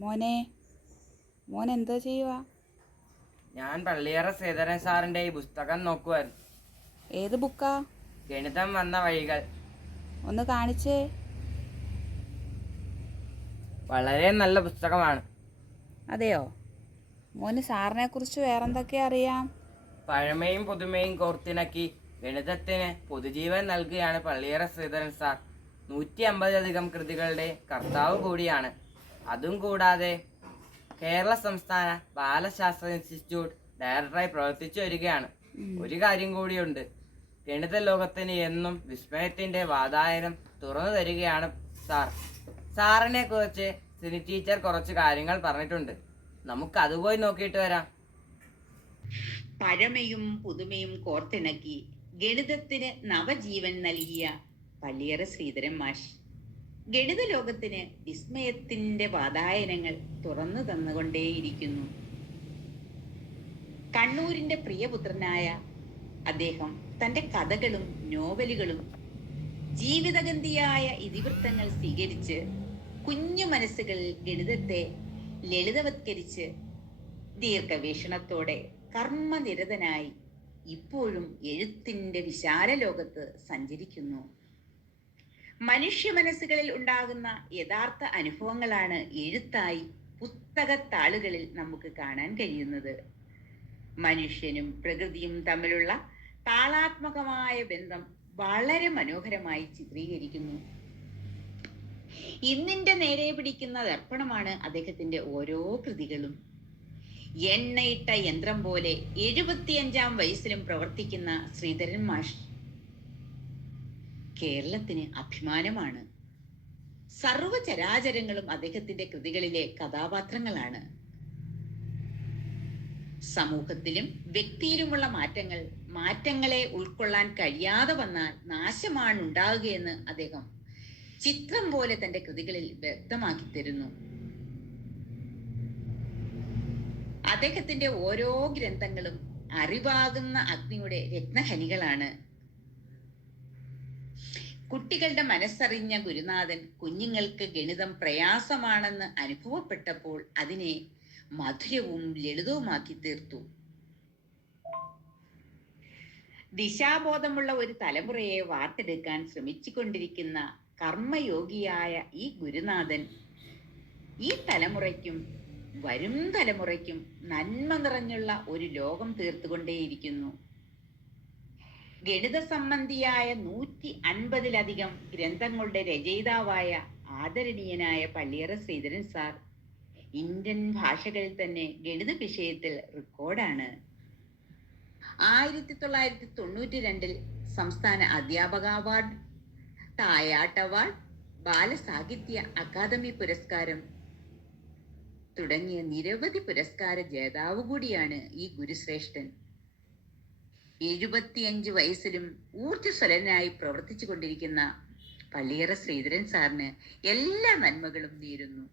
മോനെ മോൻ എന്താ ചെയ്യുക ഞാൻ പള്ളിയറ ശ്രീധരൻ സാറിന്റെ ഈ പുസ്തകം നോക്കുവാൻ ഏത് ബുക്കാ? ഗണിതം വന്ന വഴികൾ. ഒന്ന് കാണിച്ചേ. വളരെ നല്ല പുസ്തകമാണ്. അതെയോ? മോന് സാറിനെ കുറിച്ച് വേറെന്തൊക്കെ അറിയാം? പഴമയും പുതുമയും കോർത്തിണക്കി ഗണിതത്തിന് പുതുജീവൻ നൽകുകയാണ് പള്ളിയറ ശ്രീധരൻ സാർ. നൂറ്റി അമ്പതിലധികം കൃതികളുടെ കർത്താവ് കൂടിയാണ്. അതും കൂടാതെ കേരള സംസ്ഥാന ബാലശാസ്ത്ര ഇൻസ്റ്റിറ്റ്യൂട്ട് ഡയറക്ടറായി പ്രവർത്തിച്ചു വരികയാണ്. ഒരു കാര്യം കൂടിയുണ്ട്. ഗണിത ലോകത്തിന് എന്നും വിസ്മയത്തിന്റെ വാതായനം തുറന്നു തരികയാണ് സാർ. സാറിനെ കുറിച്ച് സിനി ടീച്ചർ കുറച്ച് കാര്യങ്ങൾ പറഞ്ഞിട്ടുണ്ട്. നമുക്ക് അത് പോയി നോക്കിയിട്ട് വരാം. പഴമയും പുതുമയും കോർത്തിണക്കി ഗണിതത്തിന് നവജീവൻ നൽകിയ പള്ളിയറ ശ്രീധരൻ മാഷ്. ഗണിത ലോകത്തിന് വിസ്മയത്തിന്റെ വാതായനങ്ങൾ തുറന്നു തന്നുകൊണ്ടേയിരിക്കുന്നു. കണ്ണൂരിന്റെ പ്രിയപുത്രനായ അദ്ദേഹം തന്റെ കഥകളും നോവലുകളും ജീവിതഗന്ധിയായ ഇതിവൃത്തങ്ങൾ സ്വീകരിച്ച് കുഞ്ഞു മനസ്സുകളിൽ ഗണിതത്തെ ലളിതവത്കരിച്ച് ദീർഘവീക്ഷണത്തോടെ കർമ്മനിരതനായി ഇപ്പോഴും എഴുത്തിന്റെ വിശാല ലോകത്ത് സഞ്ചരിക്കുന്നു. മനുഷ്യ മനസ്സുകളിൽ ഉണ്ടാകുന്ന യഥാർത്ഥ അനുഭവങ്ങളാണ് എഴുത്തായി പുസ്തകത്താളുകളിൽ നമുക്ക് കാണാൻ കഴിയുന്നത്. മനുഷ്യനും പ്രകൃതിയും തമ്മിലുള്ള താളാത്മകമായ ബന്ധം വളരെ മനോഹരമായി ചിത്രീകരിക്കുന്നു. ഇന്നിന്റെ നേരെ പിടിക്കുന്ന ദർപ്പണമാണ് അദ്ദേഹത്തിന്റെ ഓരോ കൃതികളും. എണ്ണയിട്ട യന്ത്രം പോലെ എഴുപത്തിയഞ്ചാം വയസ്സിലും പ്രവർത്തിക്കുന്ന ശ്രീധരൻ മാഷ് കേരളത്തിന് അഭിമാനമാണ്. സർവചരാചരങ്ങളും അദ്ദേഹത്തിന്റെ കൃതികളിലെ കഥാപാത്രങ്ങളാണ്. സമൂഹത്തിലും വ്യക്തിയിലുമുള്ള മാറ്റങ്ങൾ മാറ്റങ്ങളെ ഉൾക്കൊള്ളാൻ കഴിയാതെ വന്നാൽ നാശമാണ് ഉണ്ടാകുകയെന്ന് അദ്ദേഹം ചിത്രം പോലെ തന്റെ കൃതികളിൽ വ്യക്തമാക്കി തരുന്നു. അദ്ദേഹത്തിന്റെ ഓരോ ഗ്രന്ഥങ്ങളും അറിവാകുന്ന അഗ്നിയുടെ രത്നഖനികളാണ് കുട്ടികളുടെ മനസ്സറിഞ്ഞ ഗുരുനാഥൻ കുഞ്ഞുങ്ങൾക്ക് ഗണിതം പ്രയാസമാണെന്ന് അനുഭവപ്പെട്ടപ്പോൾ അതിനെ മധുരവും ലളിതവുമാക്കി തീർത്തു. ദിശാബോധമുള്ള ഒരു തലമുറയെ വാർത്തെടുക്കാൻ ശ്രമിച്ചുകൊണ്ടിരിക്കുന്ന കർമ്മയോഗിയായ ഈ ഗുരുനാഥൻ ഈ തലമുറയ്ക്കും വരും തലമുറയ്ക്കും നന്മ നിറഞ്ഞുള്ള ഒരു ലോകം തീർത്തുകൊണ്ടേയിരിക്കുന്നു. ഗണിത സംബന്ധിയായ നൂറ്റി അൻപതിലധികം ഗ്രന്ഥങ്ങളുടെ രചയിതാവായ ആദരണീയനായ പള്ളിയറ ശ്രീധരൻ സാർ ഇന്ത്യൻ ഭാഷകളിൽ തന്നെ ഗണിത വിഷയത്തിൽ റെക്കോർഡാണ് ആയിരത്തി തൊള്ളായിരത്തി തൊണ്ണൂറ്റി രണ്ടിൽ സംസ്ഥാന അധ്യാപക അവാർഡ് തായാട്ട് അവാർഡ് ബാലസാഹിത്യ അക്കാദമി പുരസ്കാരം തുടങ്ങിയ നിരവധി പുരസ്കാര ജേതാവ് കൂടിയാണ് ഈ ഗുരുശ്രേഷ്ഠൻ. എഴുപത്തിയഞ്ച് വയസ്സിലും ഊർജസ്വലനായി പ്രവർത്തിച്ചു കൊണ്ടിരിക്കുന്ന പള്ളിയറ ശ്രീധരൻ സാറിന് എല്ലാ നന്മകളും നേരുന്നു.